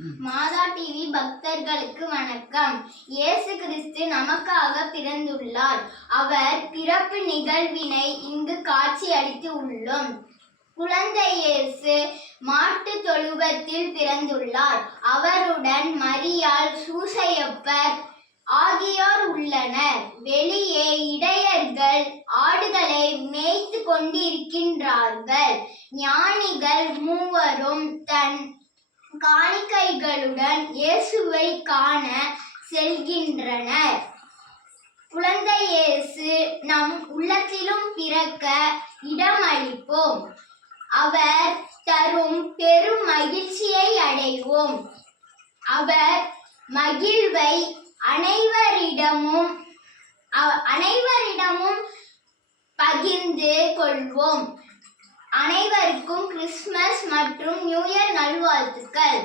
மாதா TV பக்தர்களுக்கு வணக்கம். இயேசு கிறிஸ்து நமக்காக பிறந்துள்ளார். அவர் பிறப்பு நிகழ்வினை இங்கு காட்சி அளித்து உள்ளோம். குழந்தை இயேசு மாட்டு தொழுவத்தில் பிறந்துள்ளார். அவருடன் மரியாள் சூசையப்பர் ஆகியோர் உள்ளனர். வெளியே இடையர்கள் ஆடுகளை மேய்த்து கொண்டிருக்கின்றார்கள். ஞானிகள் மூவரும் தன் காணிக்கைகளுடன் இயேசுவை காண செல்கின்றனர். குழந்தை இயேசு நம் உள்ளத்திலும் பிறக்க இடமளிப்போம். அவர் தரும் பெரும் மகிழ்ச்சியை அடைவோம். அவர் மகிழ்வை அனைவரிடமும் அ- அனைவரிடமும் பகிர்ந்து கொள்வோம். அனைவருக்கும் கிறிஸ்மஸ் மற்றும் நியூ இயர் நல்வாழ்த்துக்கள்